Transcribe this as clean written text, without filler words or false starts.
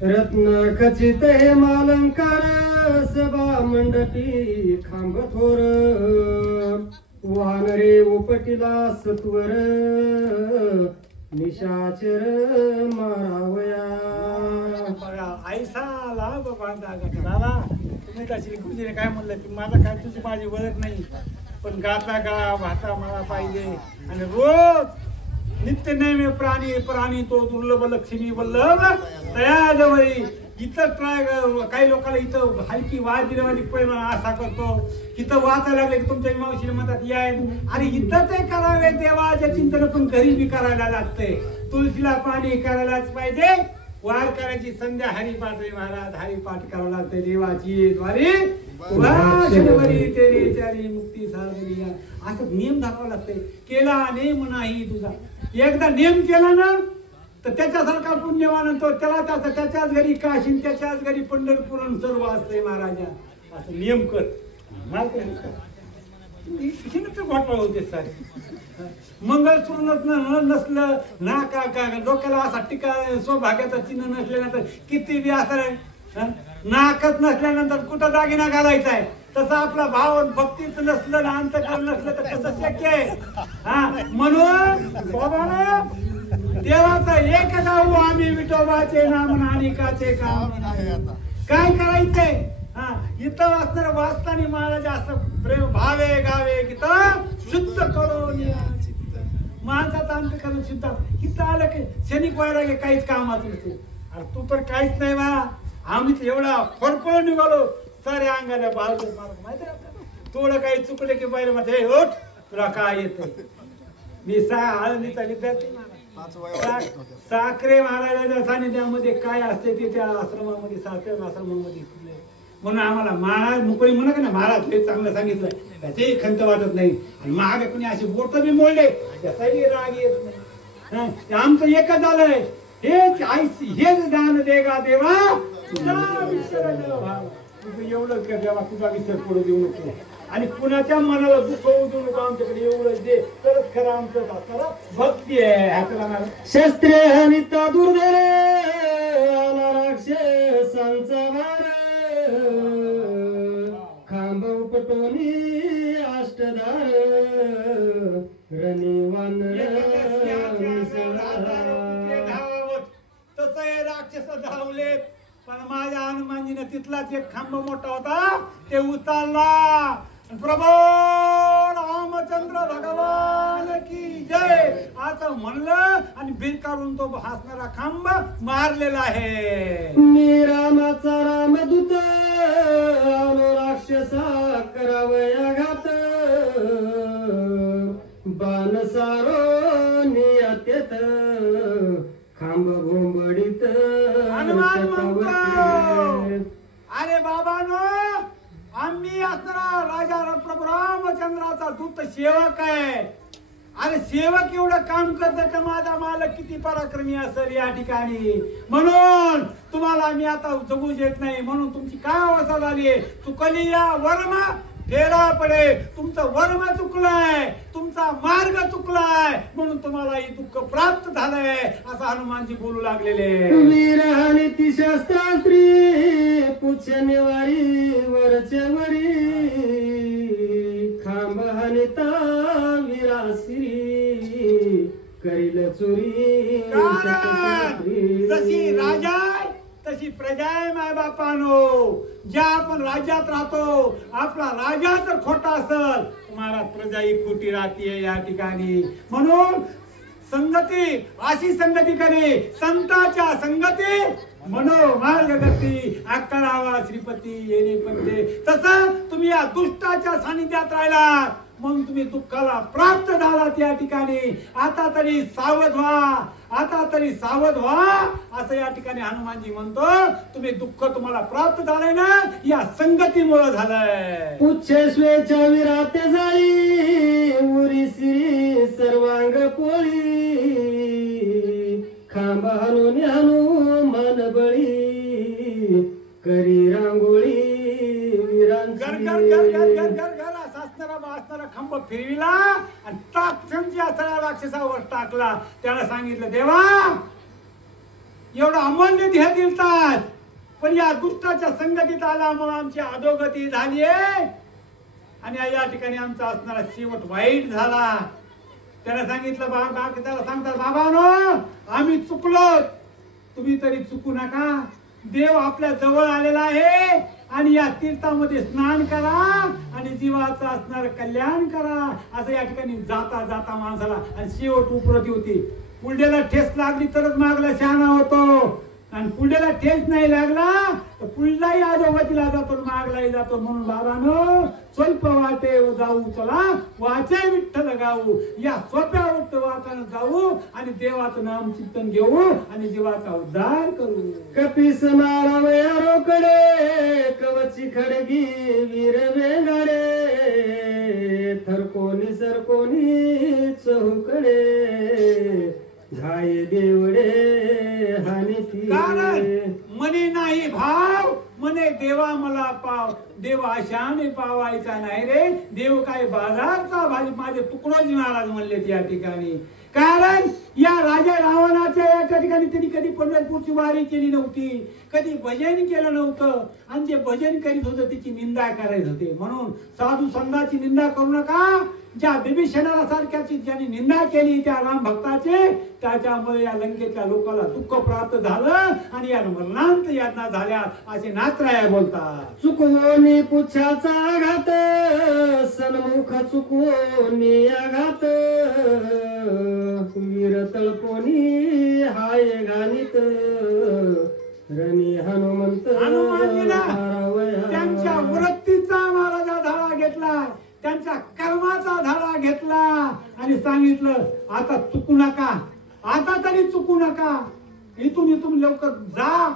रत्न खचित हे मालंकार सभा मंडपी खांब थोर वानरे उपटिला सत्वर निशाचर मारावया आईसा लाभ बांधा दादा तुम्ही तशी गुरुजीने काय म्हणलं की माझा काय तुझी माझी ओळख नाही पण गाता गा भाता मला पाहिजे आणि रोज नित्य नेहमी प्राणी तो दुर्लभ लक्ष्मी वल्लभ तया जवळी इथं ट्राय काही लोकांना इथं हलकी वाद दिल्यावानी परिमाण आशा करतो इथं वाचायला लागले की तुमच्या मावशीला म्हणतात या अरे इथं ते करावे देवाच्या चिंतन पण घरी बी करायला लागतंय तुळशीला पाणी करायलाच पाहिजे वार करायची संध्या हरिपाठ रे महाराज हरिपाठ करावं लागते देवाची द्वारे तेरी चारी मुक्ती साधली असं नियम दाखवावा लागतंय केला नेम नाही तुझा एकदा नेम केला ना तर त्याच्यासारखा पुण्यवान तो त्याला त्याच्याच घरी काशी त्याच्याच घरी पंढरपूर सर्व असते महाराजा असं नियम कर घोटाळा होते सारे मंगळसूत्र नसलं ना का डोक्याला असा टिका सौभाग्याचं चिन्ह नसल्यानंतर किती बी असं नाकच नसल्यानंतर कुठं दागिना घालायचा आहे तसं आपला भाव भक्तीच नसलं ना अंतकरण नसलं तर कसं शक्य आहे हा म्हणून बाबा देवाचा एक गाव आम्ही विठोबाचे नाम नानिकाचे काम काय करायचंय हा इथं वाचणार वाचताना महाराज असं प्रेम भावे गावे गीत शुद्ध करून माणसाचं अंतकरण शुद्ध इथं आलं की शनिक वैराग्य काहीच कामात नसते अरे तू तर काहीच नाही बा आम्ही एवढा फडफडून निघालो साऱ्या अंगाने बाहेर माहिती थोडं काही चुकलं की बाहेर मध्ये ओठ तुला काय येत मी आळंदीचा विद्यार्थी साखरे महाराजांच्या सानिध्यामध्ये काय असते ते त्या आश्रमामध्ये साखरे आश्रमामध्ये म्हणून आम्हाला महाराज मुकळी म्हणा का ना महाराज हे चांगलं सांगितलं त्याचेही खंत वाटत नाही आणि महाग कुणी असे बोट बी मोडले त्याचाही राग येत नाही आमचं एकच झालंय हेच दान देगा देवा एवढं देवा तुझा विसर पडू देऊ नको आणि कुणाच्या मनाला दुःख होऊ देऊ नको आमच्याकडे एवढं दे तरच खरं आमचं खरं भक्ती आहे शस्त्रे हनिता दुर्धरे आला राक्षसांचा वार खांब उपटोनी अष्टधार रनिवान तसं हे राक्षस धावले पण माझ्या हनुमानजीने तिथलाच एक खांब मोठा होता ते उतारला प्रभो रामचंद्र भगवान की जय असं म्हणलं आणि भिरकारून तो हसणारा खांब मारलेला आहे मी रामाचा रामदूत आलो राक्षसा करावया घात बाण सारो नियतेत खांब घोंबडीत हनुमान म्हणतो अरे बाबानो आम्ही असणारा राजा प्रभू रामचंद्राचा दूत सेवक आहे अरे सेवक एवढं काम करत तर माझा मालक किती पराक्रमी असेल या ठिकाणी म्हणून तुम्हाला मी आता जगू देत नाही म्हणून तुमची काय अवस्था झाली चुकली या वर्मा फेरा पडे तुमचं वर्म चुकलाय तुमचा मार्ग चुकलाय म्हणून तुम्हाला हे दुःख प्राप्त झालंय असं हनुमानजी बोलू लागलेले वीरहानी ती शास्त्रास्त्री पुच्छनेवारी वरच्या वरी खांब हानिता विरासी करील चोरी जशी राजा तशी प्रजा आहे माय बापानो ज्या आपण राज्यात राहतो आपला राजा जर खोटा असेल तुम्हाला प्रजा ही खोटी राहते या ठिकाणी म्हणून संगती अशी संगती करे संतांच्या संगती मनो मार्ग गती अक्कलावा श्रीपती येणे पंते तसं तुम्ही या दुष्टाच्या सानिध्यात राहिला म्हणून तुम्ही दुःखाला प्राप्त झालात या ठिकाणी आता तरी सावध व्हा असं या ठिकाणी हनुमानजी म्हणतो तुम्ही दुःख तुम्हाला प्राप्त झालंय ना या संगतीमुळे झालंय उच्छेश्वेच्या विराते जाळी उरी श्री सर्वांग पोळी खांब हनुनी हनुमान बळी करी रांगोळी असणारा खांब फिरविला आणि ताक्षणची असणारा राक्षसावर टाकला त्याला सांगितलं देवा एवढं अमूल्य ध्येय दिलतात, पण या दुष्टाच्या संगतीत आल्यामुळे आमची अधोगती झाली आहे आणि या ठिकाणी आमचा असणारा शेवट वाईट झाला. त्याला सांगितलं बाबा, त्याला सांगतात बाबानो आम्ही चुकलो, तुम्ही तरी चुकू नका. देव आपल्या जवळ आलेला आहे आणि या तीर्थामध्ये स्नान करा आणि जीवाचं असणार कल्याण करा, असं या ठिकाणी जाता जाता माणसाला. आणि शेवट उपरती होती, पुढल्याला ठेस लागली तरच मागला शहाणा होतो, आणि पुढल्याला ठेस नाही लागला तर पुढलाही अधोगतीला जातो, मागलाही जातो. म्हणून बाबानो स्वल्प वाटे जाऊ, चला वाचे विठ्ठल गाऊ, या सोप्या वाटानं जाऊ आणि देवाचं नाम चिंतन घेऊ आणि जीवाचा उद्धार करू. कपीस मारावया रोकडे, कवची खडगी वीर वेंगाडे, थरकोनी सरकोनी चहुकडे, झाय देवडे हानी कारण मने नाही भाव, मने देवा मला पाव. देव आशाने पावायचा नाही रे, देव काय बाजारचा भाजी. माझे तुकडोजी महाराज म्हणले त्या ठिकाणी. कारण या राजा रावणाच्या या ठिकाणी त्यांनी कधी पंढरपूरची वारी केली नव्हती, कधी भजन केलं नव्हतं, आणि जे भजन करीत होतं त्याची निंदा करायत होते. म्हणून साधू संतांची निंदा करू नका. ज्या बिभीषणाला सारख्याची ज्यांनी निंदा केली त्या राम भक्ताचे, त्याच्यामुळे या लंकेच्या लोकांना दुःख प्राप्त झालं आणि या मरणांत यातना झाल्या, असे नाथराय बोलतात. चुकवोनी पुच्छाचा आघात, सन्मुख चुकवोनी आघात, वीर तळपोनी हाय घालीत, रणी हनुमंत त्यांच्या वृत्तीचा महाराजा धडा घेतला, त्यांच्या कर्माचा धडा घेतला आणि सांगितलं आता चुकू नका, आता तरी चुकू नका, इथून लवकर जा